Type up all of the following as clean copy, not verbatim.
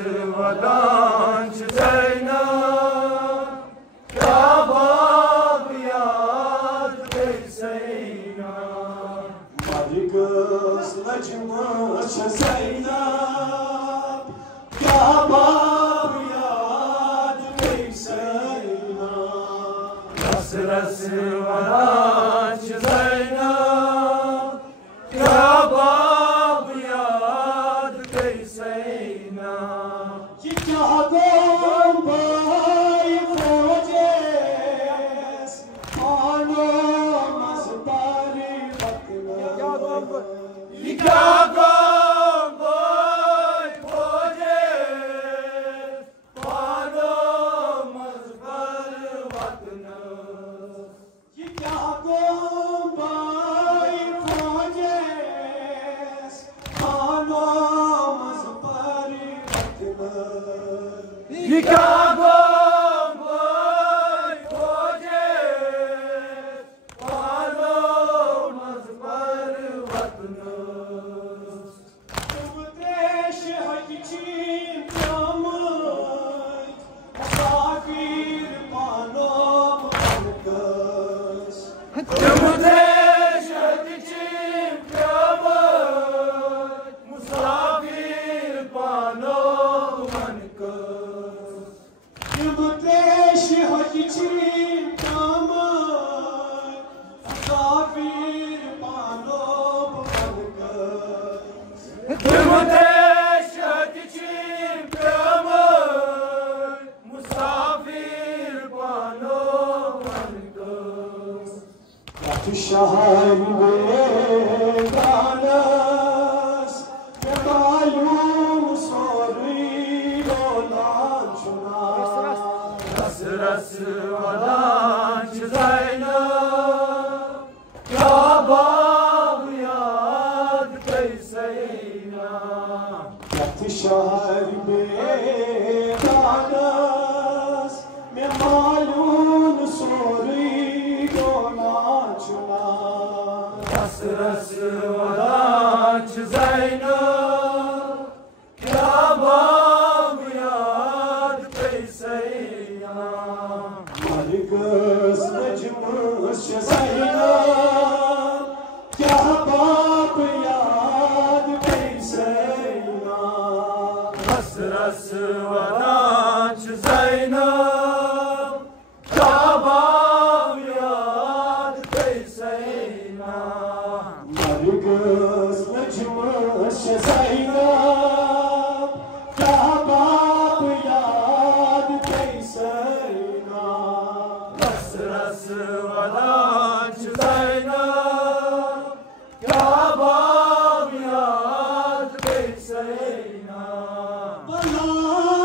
वलांच ज़ैना क्या बाब याद कैसैना मरगस लजमश ज़ैना क्या बाब याद कैसैना रस रस वलांच ज़ैना क्या बाब याद कैसैना ये क्या गम भाई फौजेस आनो मज़बारी वतन ये क्या गम भाई फौजेस आनो मज़बारी वतन ये क्या गम भाई फौजेस आनो मज़बारी वतन ये क्या गम भाई फौजेस आनो मज़बारी वतन तुम देश हकीम जामत मुसाफिर मानो मरकस तुम देश हकीम क़यामत मुसाफिर पानो मनकस तुम देश हकीम जामत मुसाफिर मानो मरकस तुम देश हकीम क़यामत मुसाफिर पानो मनकस तू शहर में गानस के मालूम सोरी रोलान चुना रस रस वलांच ज़ैना क्या बाब याद कैसैना तू शहर में गानस में मालूम सोरी रोलान चुना रस रस वलांच ज़ैना क्या बाब याद कैसैना मरगस लजमश ज़ैना क्या बाप याद कैसैना रस रस वलांच ज़ैना क्या बाब याद कैसैना मरगस लजमश ज़ैना क्या बाप याद कैसैना रस रस वलांच ज़ैना क्या बाब याद कैसैना भला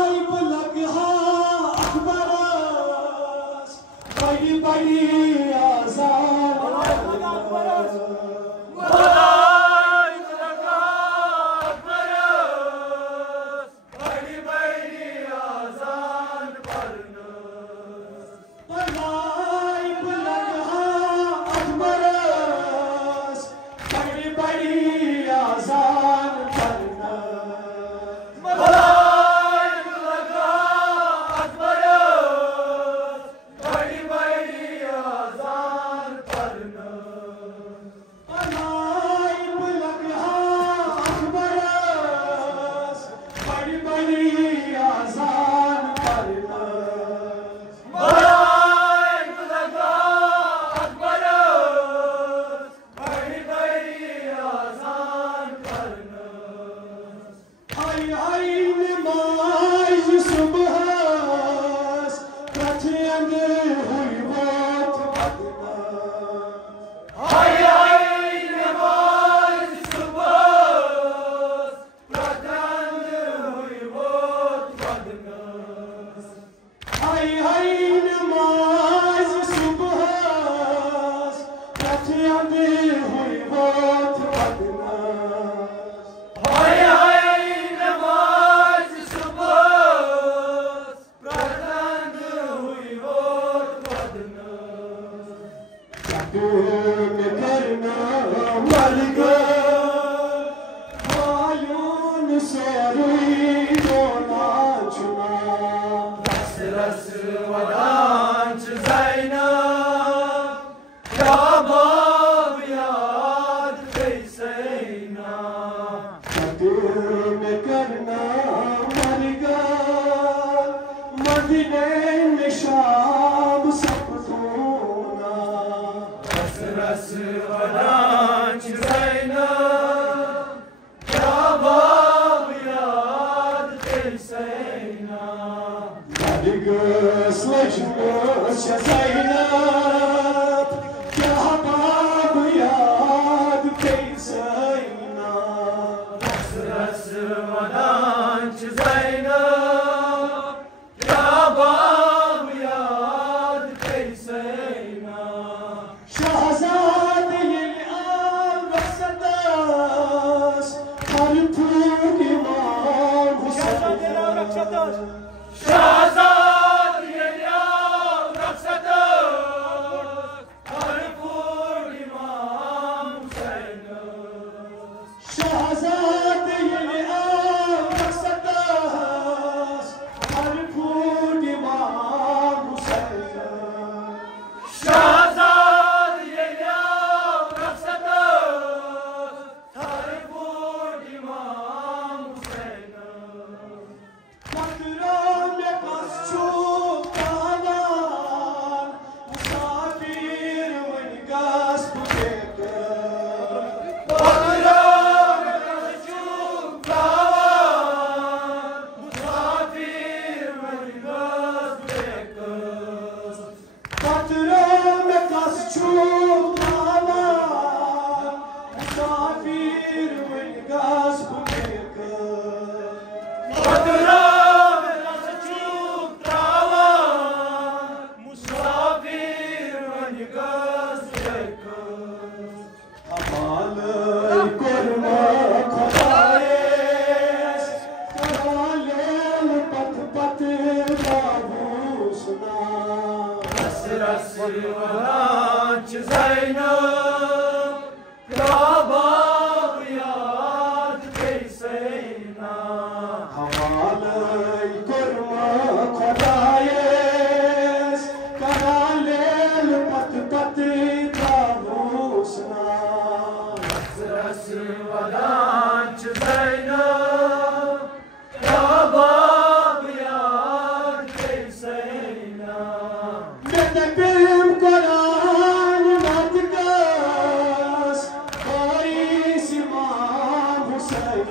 Shahzad yeli maqsadas har phoot Imam Hussain. Shahzad yeli maqsadas har phoot Imam Hussain. Patron mein bas chuk kavan musafir mein gas Vadanç Zeynep, ya bağyat Veyseyna. Havalay kurma Khodayes, karalel pat pat tavusna. Sırası Vadanç Zeynep, ya bağyat Veyseyna. Medepim Kur'an matkas, Kais Imam Hussain.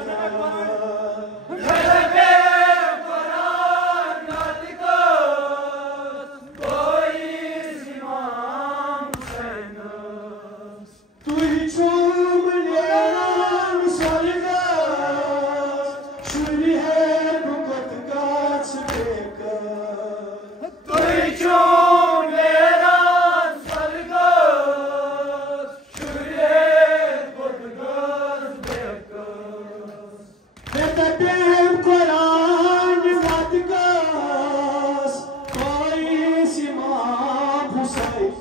Tu chum leran solgas, shuri hai bukat gas dekar. Medepim Kur'an matkas, Kais Imam Hussain.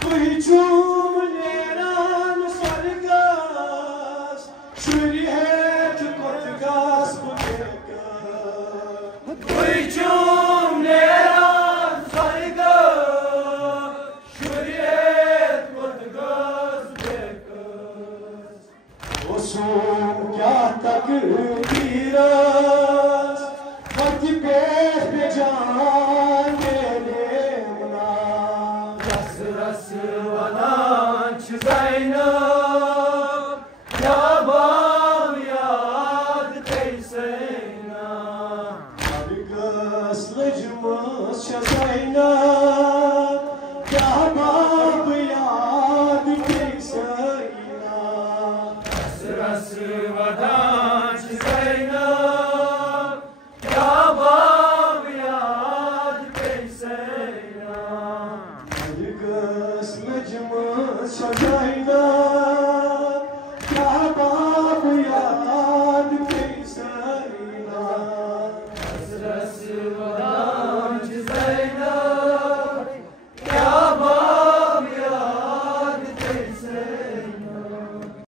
Tu chum leran solgas, shuri hai bukat gas dekar. Osum kya takdiras, vaqt pe jaan